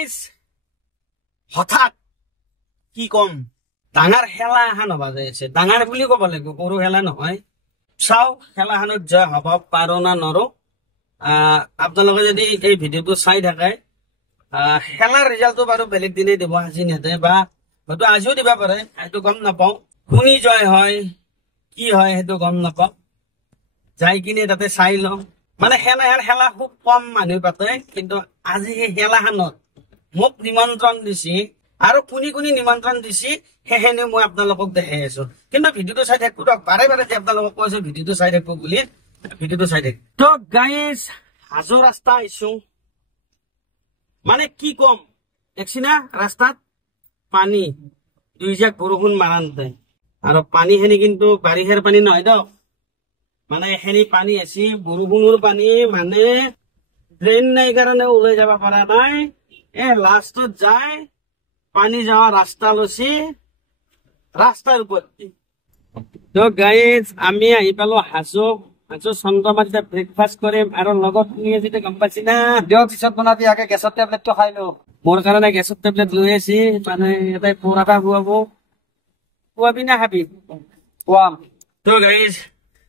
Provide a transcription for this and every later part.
guys হঠাৎ কি কম ডাঙৰ খেলা এখন হবা যাই আছে ডাঙৰ বুলি কব লাগিব সৰু খেলা নহয় চাও খেলাখনত জয় হব পাৰো না নৰো আপোনালোকে যদি এই ভিডিঅটো চাই থাকে খেলাৰ ৰিজাল্টটো বাৰু বেলেগ দিনে দিব আজি নেদে বা হয়তো আজিও দিবা পাৰে সেইটো গম নাপাওঁ কোনি জয় হয় কি হয় সেইটো গম নাপাওঁ যাই কিনে তাতে চাই লওঁ মানে খেলা খুব কম মানুহ পাতে কিন্তু আজি সেই খেলাখনত মোক নিমন্ত্ৰণ দিছি আৰু কোনি নিমন্ত্ৰণ দিছি সেহেনে মই আপোনালোকক দেখাই আছো কিন্তু ভিডিঅটো চাই থাকো বাৰে বাৰে যে আপোনালোকক কৈছো ভিডিঅটো চাই থাকো বুলি ভিডিঅটো চাই থাক তো গাইজ হাজো ৰাস্তা আইছো মানে কি কম দেখছি না ৰাস্তাত পানী দুই জাক বৰষুণ মাৰান্তে আৰু পানী খিনি কিন্তু বাৰিষাৰ পানী নহয় দিয়ক মানে এখিনি পানী আছে বৰষুণৰ পানী মানে ট্ৰেইন নাই কাৰণে ওলাই যাব পৰা নাই লাষ্টত যায় পানী যাওয়া ৰাস্তা লছি ৰাস্তাৰ উপৰ তো গাইজ আমি আহি পালো হাজো চন্দ্ৰমাটিতে ব্ৰেকফাষ্ট কৰিম আৰু লগত নিয়ে যেটা গম পাইছি না দিয়ক পিছত বনাবি আগে গেছৰ টেবলেটটো খাই লো মোৰ কাৰণে গেছৰ টেবলেট লৈ আছি মানে এটাই পুৰাটা খুৱাবি না খাবি খুৱাম তো গাইজ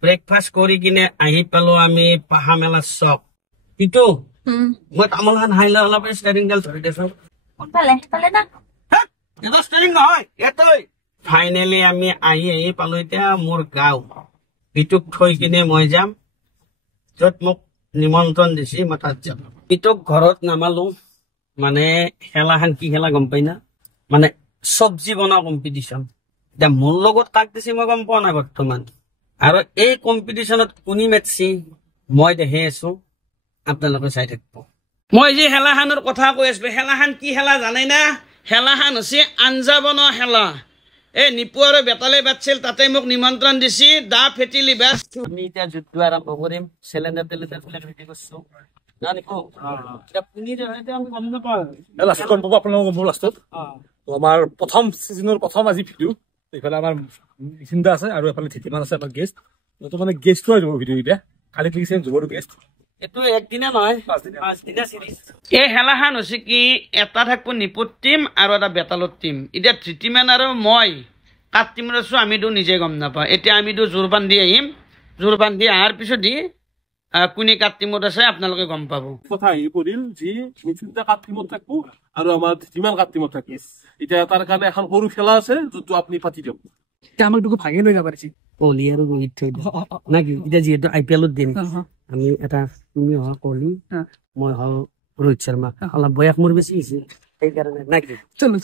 ব্ৰেকফাষ্ট কৰি কিনে আহি পালো আমি পাহা মেলা চক ইটো মই তামোল খান খাই লৈ অলপ ষ্টাৰিং ডাল ধৰি দেছো ফাইনেলি আমি আহি পালো এতিয়া মোৰ গাঁও পিতুক থৈ কিনে মই যাম য'ত মোক নিমন্ত্ৰণ দিছি মই তাত যাম পিতুক ঘৰত নামালো মানে খেলাখান কি খেলা গম পাই না মানে চব্জি বনোৱা কম্পিটিশ্যন এতিয়া মোৰ লগত কাক দিছি মই গম পোৱা নাই বৰ্তমান আৰু এই কম্পিটিশ্যনত কোনি মেটছি মই দেখি আছো আপোনালোকে চাই থাকিব মই যে খেলাখানৰ কথা কৈ আছো খেলাখান কি খেলা জানে না খেলাখান হৈছে আঞ্জা বনোৱা খেলা নিপু আৰু বেতালে বাটছিল তাতে মোক নিমন্ত্ৰণ দিছি দা ফেটিলি বেছ আমি এতিয়া যুদ্ধ আৰম্ভ কৰিম সিলিণ্ডাৰ তেলিণ্ডাৰ ফিলাই ৰেডি কৰিছো না নিপু এটা পুনি যে এটা আমি গম নাপাওঁ লাষ্ট কোন পাব আপোনালোক গম লাষ্টত তো আমাৰ প্ৰথম সিজনৰ প্ৰথম আজি ভিডিও এইফালে আমাৰ চিন্তা আছে আৰু এফালে ঠিতিমান আছে আমাৰ গেষ্ট তো মানে গেষ্ট হৈ যাব ভিডিও এটা খালি লিখিছে জবৰ গেষ্ট এটো একদিনা নহয় 5 দিনা সিৰিজ এই খেলাখান হৈছে কি এটা থাকব নিপুত টিম আৰু এটা বেতালত টিম এতিয়া ট্ৰিটমেন্ট আৰু মই কাট টিমৰ আছো আমি দু নিজে গম নাপাওঁ এতিয়া আমি দু জোৰবান দি আহিম জোৰবান দি আহাৰ পিছত দি কোনি কাট টিমত আছে আপোনালোকে গম পাব কথা ই পৰিল যি মিছিনটা কাট টিমত থাকব আৰু আমাৰ যিমান কাট টিমত থাকে এতিয়া তাৰ কাৰণে এখন সৰু খেলা আছে যটো আপুনি পাতি দিয়ক এতিয়া আমাক দুকো ভাঙি লৈ যাব পাৰিছি কোহলি আৰু ৰোহিত থৈ দিও নাকি এতিয়া যিহেতু আইপিএলত দিম আমি এটা তুমি হল কোহলি মই হল ৰোহিত শৰ্মা অলপ বয়স মোৰ বেছি হৈছে সেইকাৰণে নাকি চলো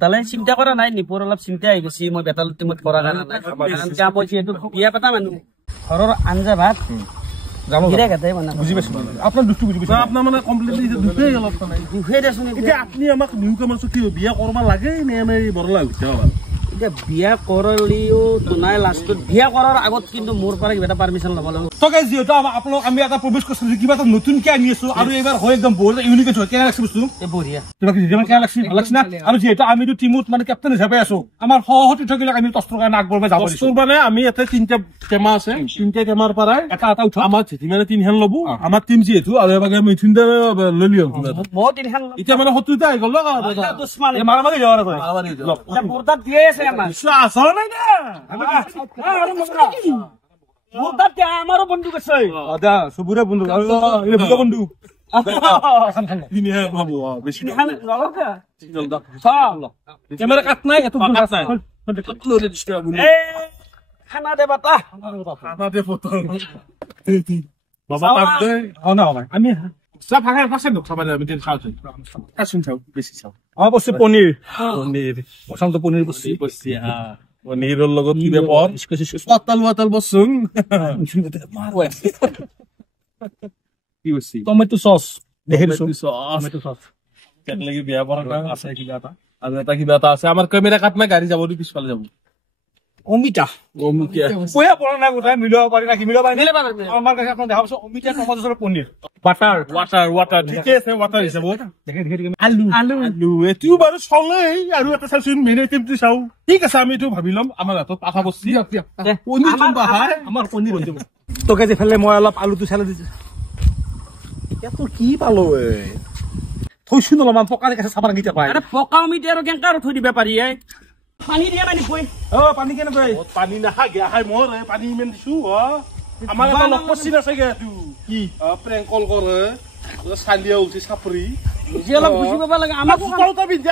তালে চিন্তা কৰা নাই নিপুৰ অলপ চিন্তা আহি গৈছে মই বেতাল টিমত কৰা কাৰণে মই যিহেতু বিয়া পাতা মানুহ ঘৰৰ আঞ্জা ভাত বুজি পাইছো আপোনাৰ দুখটো বুজি পাইছো আপোনাৰ মানে কমপ্লিটলি দুখেই অলপ দুখেই দেচোন এতিয়া আপুনি আমাক নিউ কামাৰ কি বিয়া কৰবা লাগে নে আমি বৰলা উঠা এতিয়া বিয়া কৰিলেও নাই লাষ্টত বিয়া কৰাৰ আগত কিন্তু মোৰ পৰা কিবা এটা পাৰ্মিশ্যন ল'ব লাগিব তো গাইজ যিহেতু আপোনালোক আমি এটা প্ৰবেশ কৰিছো কিবা এটা নতুনকে আনি আছো আৰু এইবাৰ হয় একদম বহুত ইউনিক হয় কেনে লাগছে বস্তু বঢ়িয়া কেনে লাগছে না আৰু যিহেতু আমিতো টিমত মানে কেপ্টেইন হিচাপে আছো আমাৰ সহসতি থাকিলে আমি টষ্টৰ কাৰণে আগবঢ়াই যাব টষ্টৰ মানে আমি এটা তিনটা টেমা আছে তিনটা টেমাৰ পৰাই এটা উঠা আমাৰ মানে তিনখন ল'ব আমাৰ টিম যিহেতু আৰু এবাগে মিথুনদা লৈ লিও মই তিনখন এতিয়া মানে শত্ৰুতা আহি গ'ল দুশ্মন মাৰামাৰি যাৱাৰ আছে মুৰ্দাত দিয়ে আছে আমাৰ আসল নাই না মুৰ্দাত দিয়া আমাৰো বন্দুক আছে আদা সবুৰে বন্দুক আৰু এই বুকা বন্দুক তিনি হে বাবু বেছি খান লগা জলদা ক্যামেরা কাট নাই এত গুণ আছে লরে দিছ না এ খানা দে বাতা খানা দে ফটো বাবা পাক দে না ভাই আমি সব ভাগে পাশে ঢোক সবাই আমি দিন খাওছি আসুন চাও বেশি চাও আমার বসে পনির পছন্দ পনির বসি পনিরের লগত কি ব্যাপার পাতাল বসুন কি বসি টমেটো সস দেখেন টমেটো সস কেন লাগি বিয়া পড়া আছে কি ব্যাপার আর এটা কি ব্যাপার আছে আমার ক্যামেরা কাট না গাড়ি যাব দি পিছফালে যাব অমিতা কোয়া পড়া না গোটা মিলাব পারি না কি মিলাব পারি আমার কাছে আপনি দেখাবছ অমিতা টমেটোর পনির ওয়াটার ঠিক আছে ওয়াটার হিসাব দেখে আলু এটো বাৰু চলে আৰু এটা চাইছিন মেনে টিমটো চাও ঠিক আছে আমি এটো ভাবিলম আমাৰ হাতত আঠা বস্তি পনিৰ চম্বা হয় আমাৰ পনিৰ হৈ যাব তোকে যে ফেলে মই অলপ আলুটো চালা দিছে এতিয়া তোৰ কি পালো থৈছো অলপমান পকা কাছে চাব লাগি পাই আৰে পকা অমিতা আৰু কেনেকা থৈ দিবা পাৰি পানী দিয়া পানী কৈ পানী কেনেকৈ পানী নাখাগে আহাই মোৰ পানী ইমান দিছো আমাৰ এটা লগ পচি নাচাগে কি প্ৰেংক কল কৰে চালিয়া উঠি চাপৰি নিজে অলপ বুজি পাব লাগে আমাক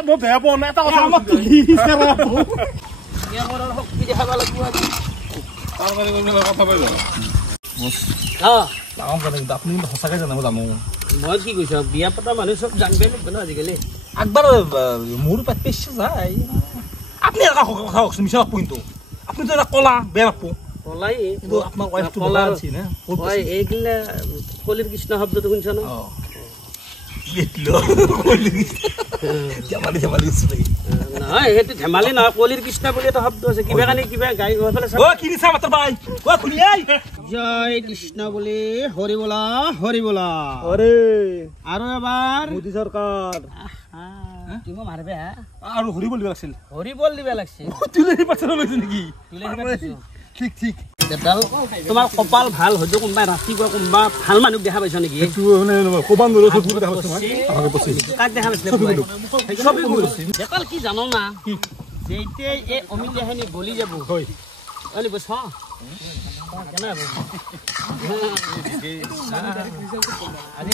মই বেয়া পোৱা নাই এটা কথা শক্তি দেখাব লাগিব কথা পাইলো আপুনি সঁচাকে জানাব জানো মই কি কৈছো বিয়া পতা মানুহ চব জানবে লাগিব ন আজিকালি একবাৰ মোৰ পেট পেছে যায় আপনি এটা কথা কওকচোন মিছা কিন্তু আপনি তো এটা কলা বেয়া নাপো কলাই কিন্তু আপোনাৰ ওয়াইফটো কলা আছে না হয় এইগিলা কলিৰ কৃষ্ণ শব্দটো শুনছ ন নহয় সেইটো ধেমালি নহয় কলিৰ কৃষ্ণ বুলি এটা শব্দ আছে কিবা কানি কিবা গাই গৈ পেলাই জয় কৃষ্ণ বুলি হৰি বলা আৰু এবাৰ মোদী চৰকাৰ তুমি মাৰবে আৰু হৰি বল আছিল হৰি বল দিবা লাগছে তুলসী পাছৰ লৈছে নেকি ঠিক ঠিক তোমাৰ কপাল ভাল হয়তো কোনোবা ৰাতিপুৱা কোনোবা ভাল মানুহ দেখা পাইছ নেকি কবান কাক দেখা পাইছিলে বেপাল কি জানো না যেইতে এই অমিতাখিনি গলি যাব হয় বছ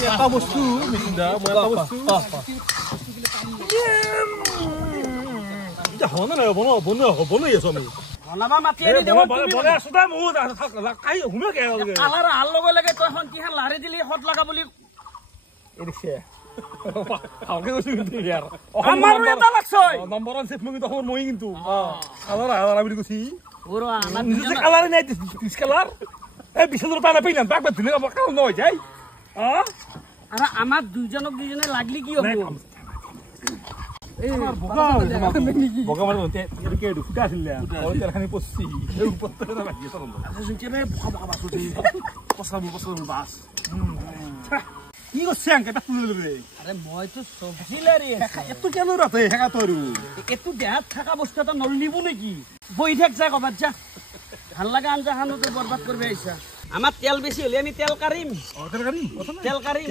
এটা বস্তু বনাই আছো আমি বনাবা মাতি আনি দেব বনাই আছো দা মোৰ হুমে কালাৰ আল লগে লগে তই এখন কিখন লাৰি দিলি হত লগা বুলি এদিছে ভালকে কৈছো কিন্তু ইয়াৰ আমাৰো এটা লাগছে নম্বৰ ওৱান চেফ মই কিন্তু মই কিন্তু কালাৰ আলা বুলি কৈছি ওৰ আমাৰ নিজে কালাৰ নাই দিস কালাৰ এই বিশালৰ পানা পেইলাম বাক বাদ ধুলে কাল নহয় যাই আৰু আমাৰ দুইজনক দুইজনে লাগলি কি হ'ব বগা মানে একে ফুটা আছিল তেলখানি পচি বাছ কি করছে আঙ্কে আরে মইতো সবজি লারি এত কেন রাতে হেকা তোর একটু দেহাত থাকা বস্তু এটা নলিব নাকি বই থাক যা কবাত যা ভাল লাগা আঞ্জা খানো তো বরবাদ করবে আইসা আমার তেল বেশি হলে আমি তেল কারিম তেল কারিম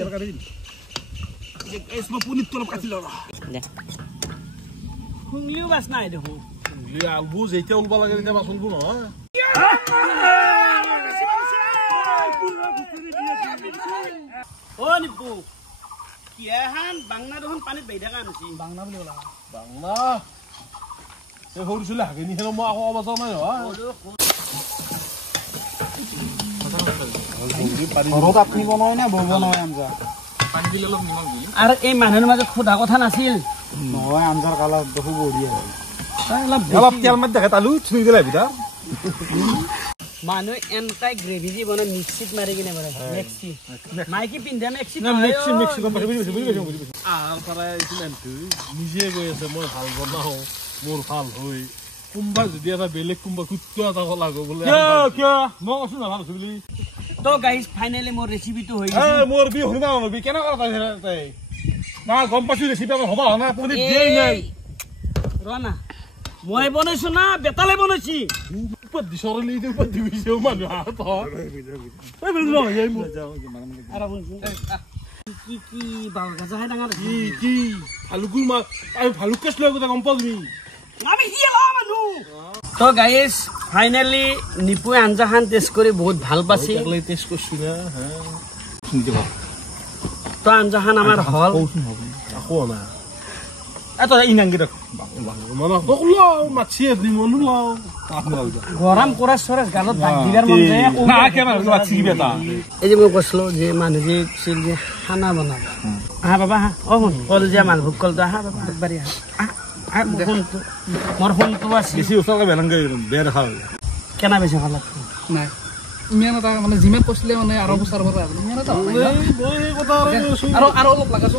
এসমা পুনিত তলপ কাছিল খুংলিও বাস নাই দেখো খুংলি আলবু যেটা উলবা লাগে এটা বাস উলবু নহয় ও নিপু কি এহান বাংলা দেখোন পানিত বাই থাকা আনছি বাংলা বুলি বলা বাংলা এই সৰু চুলে হাগিনি খেলো মই আকৌ অবস্থা নাই ঘৰত আপুনি বনায় না বৌ বনায় আঞ্জা আৰু এই মানুহৰ মাজত সোধা কথা নাছিল নহয় আঞ্জাৰ কালাৰ দেখো বঢ়িয়া হয় অলপ তেল মাত দেখে তালু থুই দিলে ভিতর মানুহ এনকাই গ্ৰেভি যি বনাই মিক্সিত মাৰি কিনে বনাই মেক্সি মাইকি পিন্ধে মেক্সি মেক্সি গম পাইছো আহাৰ পৰা এইটো নিজে গৈ আছে মই ভাল বনাও মোৰ ভাল হয় কোনবা যদি এটা বেলেগ কোনবা কুত্তা এটা লাগো বোলে কিয় মই কৈছো না ভাল বুলি তো গাইস ফাইনালি মোৰ ৰেচিপিটো হৈ গৈছে মোৰ বি হৰিবা নবি কেনে কৰা তাই না গম পাইছো ৰেচিপি আমাৰ হবা না আপুনি দেই নাই ৰনা মই বনাইছো না বেতালে বনাইছি উপর দিশরলি দে উপর দিবিছে মানু হাত এই বল না এই মু যাও আরা বলছি কি কি বাল গাজা হে ডাঙৰ কি ভালুকুল মা আমি ভালুক কেছ লৈ গতা গম পাবি আমি হিলা মানু তো গাইস ফাইনালি নিপুয়ে আঞ্জাখান টেষ্ট কৰি বহুত ভাল পাছি একলাই টেষ্ট কৰছি না হ্যাঁ শুনতে পাও তো আঞ্জাখান আমাৰ হল আকো না এত ইনাঙ্গি দেখ মানে তোকলো মাছি দি মনু লাও গরম কৰা সরস গালত দাগ দিগার মন যায় না কেন মাছি কি বেটা এই যে মই কইছলো যে মানুহ যে ছিল যে খানা বনাব আহা বাবা ও কল যে মাল ভুক কল আহা বাবা একবারে আহা মোর ফোন তো আছে বেশি ওসকে বেলঙ্গে বের খাও কেনা বেশি ভালো নাই ইমান এটা মানে জিমেট কৈছিলে মানে আৰু বছৰ পৰা ইমান এটা এই কথা আৰু অলপ লাগাছো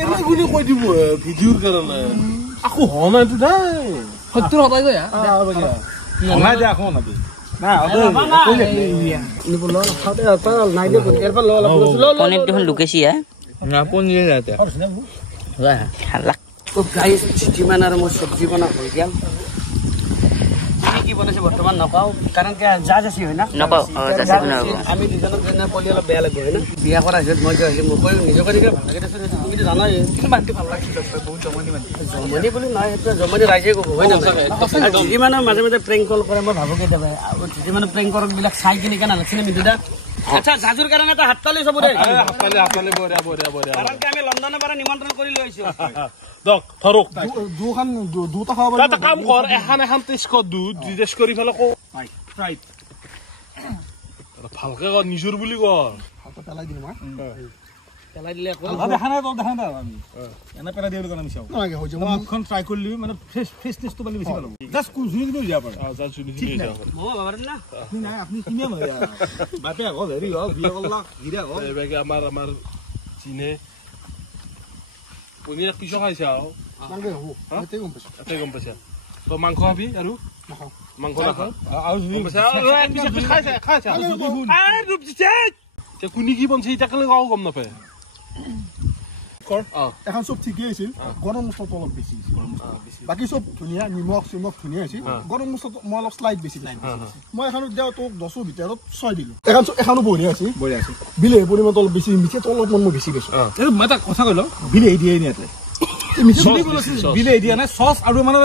এনে গুলি কৈ দিব ভিডিওৰ কাৰণে আকো হনা এটো দাই 70 হতাই গয়া হনা দে আকো না না নিবল খাওতে পাল নাই দে এরপর ল পনির দেখুন লুকেছি না পনির যাতে হালাক তো গাইস যিমান আৰু মই সবজি বনা হৈ গেল কি বনাইছে বৰ্তমান নকওঁ কাৰণ কি জাজ আছে হয় না নকওঁ জাজ আমি দুজনক যেনে পলি অলপ বেয়া লাগিব হয় না বিয়া কৰা হৈছে মই আহিলে মোক নিজৰ কৰি ভালকে তুমি জানাই মানটো ভাল লাগিছিল বহুত জমনি মানটো জমনি বুলি নহয় সেইটো জমনি ৰাইজে ক'ব হয় না যি মানে মাজে মাজে প্ৰেংক কল কৰে মই ভাবো কেতিয়াবা আৰু যি মানে প্ৰেংক কৰক বিলাক চাই কিনে কেনে নালাগিছিলে মিঠুদা আচ্ছা জাজুৰ কাৰণে এটা হাততালি চবৰে হাততালি বঢ়িয়া বঢ়িয়া বঢ়িয়া কাৰণ কি আমি লণ্ডনৰ পৰা নিমন্ত্ৰণ কৰি লৈ আহিছো দক ধৰক দুখন দুটা খাব এটা কাম কৰ এখন টেষ্ট কৰ টেষ্ট কৰি ফেলে কো ৰাইট ভালকে কৰ নিজৰ বুলি কৰ পেলাই দিলো মই পেলাই দিলে আকৌ দেখা নাই আমি এনে পেলাই দিবলৈ কাৰণে মিছাও নালাগে হৈ যাব মুখখন ট্ৰাই কৰিলি মানে ফ্ৰেছনেছটো পালি বেছি ভাল হ'ব জাষ্ট কুজুৰি দিও যাব পাৰে জাষ্ট শুনি মই ভাবাৰ না নাই আপুনি কিনে মানে বাপে আকৌ হেৰি হ'ল বিয়া কৰলা গিৰা হ'ল এইবাগে আমাৰ চিনে পনীৰ কিছ খাইছা নালাগে হ'ব এতে গম পাইছো তো মাংস খাবি আৰু নাখাওঁ মাংস নাখাওঁ আৰু যদি খাইছা কোনি কি বনছে এতিয়া কেলে গম নাপায় এখন চব ঠিকেই আছিল গৰম মছলাটো অলপ বেছি বাকী চব ধুনীয়া নিমখ চিমখ ধুনীয়া আছিল গৰম মছলাটো মই অলপ শ্লাইড বেছি মই এখনত দিওঁ তোক 10ৰ ভিতৰত 6 দিলো এখনো বঢ়িয়া আছিল বিলাহী পৰিমাণটো অলপ বেছি মিঠাটো অলপমান মই বেছি গৈছো মই এটা কথা কৈ লওঁ বিলাহী দিয়ে নি ইয়াতে বিলাহী দিয়া নাই চচ আৰু মানে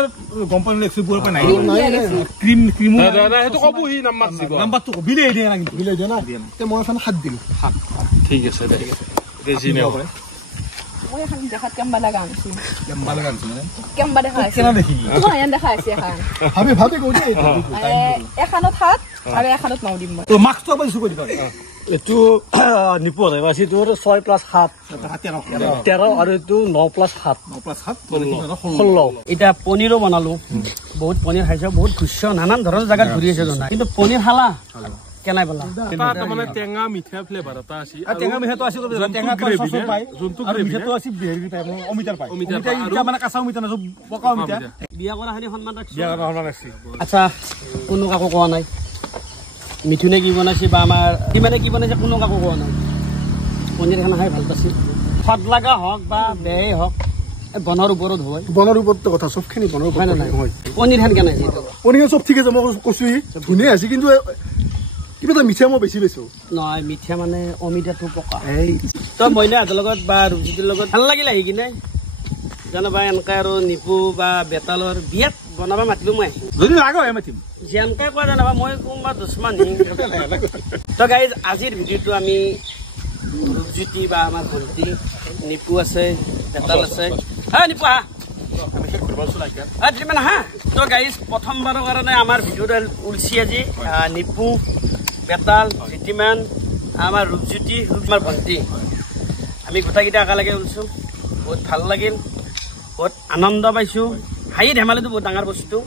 গম পাই ক্ৰীম নাম্বাৰটো বিলাহী দিয়া নাই কিন্তু বিলাহী দিয়া নাই মই এখন 7 দিলো ঠিক আছে দে মই এখন দেখাত কেম্বা লাগা আনছি মানে কেম্বা দেখা আছে কেনা দেখি মই ইয়ান দেখা আছে এখন ভাবি কৈ দে এখনত হাত আৰু এখনত নাও দিম মই তো মাক্সটো আবাৰ ইস্যু কৰি দিবা এটো নিপৰ আছে তোৰ 6 + 7 13 আৰু এটো 9 + 7 16 এটা পনীৰো বনালো বহুত পনীৰ খাইছো বহুত খুশি নানান ধৰণৰ জায়গাত ঘূৰি আছে জনা কিন্তু পনীৰ খালা কেনাই পালা এটা মানে টেঙা মিঠা ফ্লেভাৰ এটা আছে আৰু টেঙা মিঠাটো আছে তো টেঙা গ্ৰেভি পাই যোনটো মিঠাটো আছে বিহেৰি পাই অমিতাৰ পাই অমিতা মানে কাঁচা অমিতা না পকা অমিতা বিয়া কৰা হেৰি সন্মান ৰাখছি বিয়া কৰা সন্মান ৰাখছি আচ্ছা কোনো কাকো কোৱা নাই মিঠুনে কি বনাইছে বা আমাৰ কি মানে কি বনাইছে কোনো কাকো কোৱা নাই পনীৰ খানা খাই ভাল পাইছে সোৱাদ লগা হওক বা বেয়াই হওক বনৰ ওপৰত হয় বনৰ ওপৰত কথা সবখিনি বনৰ ওপৰত হয় পনীৰ খান কেনে আছে পনীৰ সব ঠিক আছে মই কৈছো ধুনীয়া আছে কিন্তু কিবা এটা মিঠা মই বেছি পাইছো নহয় মিঠা মানে অমিতাটো পকা তই মইনাহঁতৰ লগত বা ৰুজিটোৰ লগত ভাল লাগিল আহি কিনে জানাবা এনেকে আৰু নিপু বা বেতালৰ বিয়াত বনাবা মাতিলো মই যদি লাগো মাতিম যেনেকে কোৱা জানাবা মই কোনোবা দুশ্মন তো গাইজ আজিৰ ভিডিঅ'টো আমি ৰুজি বা আমাৰ ভণ্টি নিপু আছে বেতাল আছে নিপু হা তো গাইজ প্ৰথমবাৰৰ কাৰণে আমাৰ ভিডিঅ'টো উলছি আজি নিপু বেতাল জিতিমান আমাৰ ৰূপজ্যোতি আমাৰ ভণ্টি আমি গোটেইকেইটা একেলগে ওলছো বহুত ভাল লাগিল বহুত আনন্দ পাইছো হাঁহি ধেমালিটো বহুত ডাঙৰ বস্তু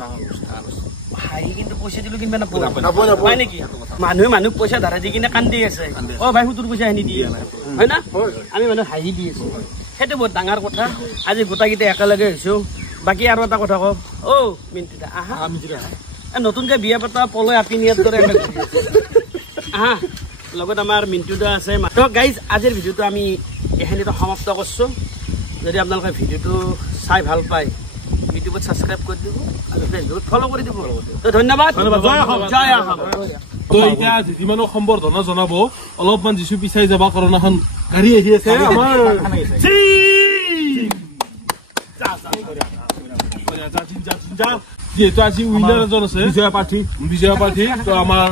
হাঁহি কিন্তু পইচা দিলো কিনিব নাপায় নেকি মানুহে মানুহক পইচা ধাৰা দি কিনে কান্দি আছে ভাই তোৰ পইচা খিনি দি আছে হয় না আমি মানুহ হাঁহি দি আছো সেইটো বহুত ডাঙৰ কথা আজি গোটেইকেইটা একেলগে হৈছো বাকী আৰু এটা কথা কওক মিণ্টুদা আহা নতুনকে বিয়া পতা পলয় আপিনিয়াৰ দৰে আহা লগত আমাৰ মিণ্টুদা আছে তো গাইজ আজিৰ ভিডিঅ'টো আমি এইখিনিতে সমাপ্ত কৰিছো যদি আপোনালোকে ভিডিঅ'টো চাই ভাল পায় ইউটিউবত ছাবস্ক্ৰাইব কৰি দিব আৰু ফেচবুকত ফ'ল' কৰি দিব তো ধন্যবাদ জয় আহক তো এতিয়া যিমানো সম্বৰ্ধনা জনাব অলপমান যিছু পিছাই যাবা কাৰণ এখন গাড়ী আহি আছে আমাৰ যিহেতু আজি উইনাৰ এজন আছে বিজয়া প্ৰাৰ্থী তো আমাৰ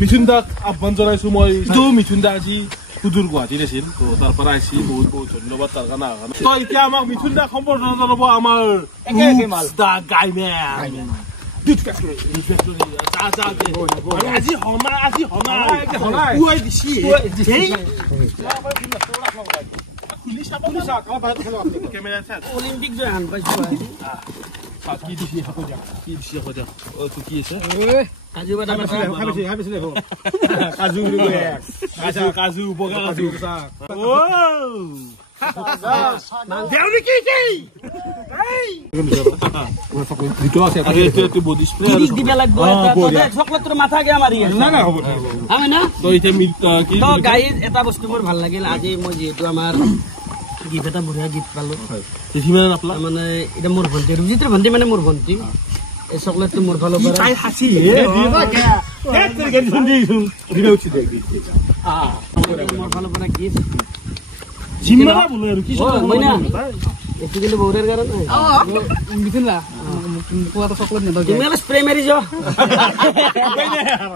মিথুন দাক আহ্বান জনাইছো মই মিথুন দা আজি সুদূৰ গুৱাহাটীত আছিল তো তাৰ পৰা আহিছি বহুত বহুত ধন্যবাদ তাৰ কাৰণে তো এতিয়া আমাক মিথুন দাক সম্বৰ্ধনা জনাব আমাৰ আজি অলিম্পিক জয় হান পাইছো কি দিছি কি আছে কাজু বাদাম কাজু বগা কাজু এটা বস্তু মোৰ ভাল লাগিল আজি মই যিহেতু আমাৰ গিফ্ট এটা বঢ়িয়া গিফ্ট পালো মানে এটা মোৰ ভণ্টি ৰুজিতৰ ভণ্টি মানে মোৰ ভণ্টি এই চকলেটটো মোৰ ফালৰ পৰা তাই হাসি মোৰ ফালৰ পৰা গিফ্ট জিম্মাৰা বলে আৰু কি মইনা এইটো কিন্তু বহুতৰ কাৰণে দিছিল না কোৱাটো চকলেট নেদা তুমি অলপ স্প্ৰে মাৰি যোৱা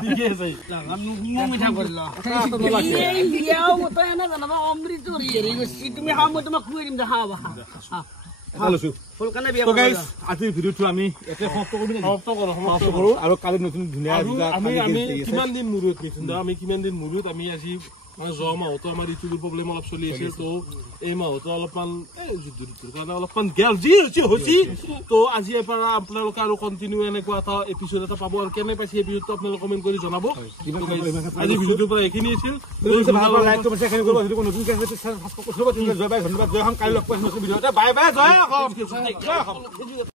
ঠিকে আছে মই মিঠা কৰিল ইয়াও মতই না জানাবা অমৃত ৰি গছি তুমি হাও মই তোমাক খুৱাই দিম দেখা হবা ভালছো ফুলকানে বিয়া তো গাইস আজিৰ ভিডিওটো আমি এতে সমাপ্ত কৰো আৰু কালি নতুন ধুনীয়া আমি কিমান দিন মুৰুত মিছুন আমি কিমান দিন মুৰুত আমি আজি মানে যোৱা মাহতো আমাৰ ইউটিউবৰ প্ৰব্লেম অলপ চলি আছিল তো এই মাহতো অলপমান যুদ্ধৰ কাৰণে অলপমান গেল যি হৈছে তো আজি পৰা আপোনালোকে আৰু কন্টিনিউ এনেকুৱা এটা এপিসোড এটা পাব আৰু কেনে পাইছে এপিসোডটো আপোনালোকে কমেন্ট কৰি জনাব আজি ভিডিওটোৰ পৰা এইখিনি আছিল লাইক কৰিব শেয়াৰ কৰিব যদি কোনো নতুন কেনে সাবস্ক্ৰাইব কৰিব জয় বাই ধন্যবাদ জয় হম কালি লগ পাইছো নতুন ভিডিওতে বাই বাই জয় অসম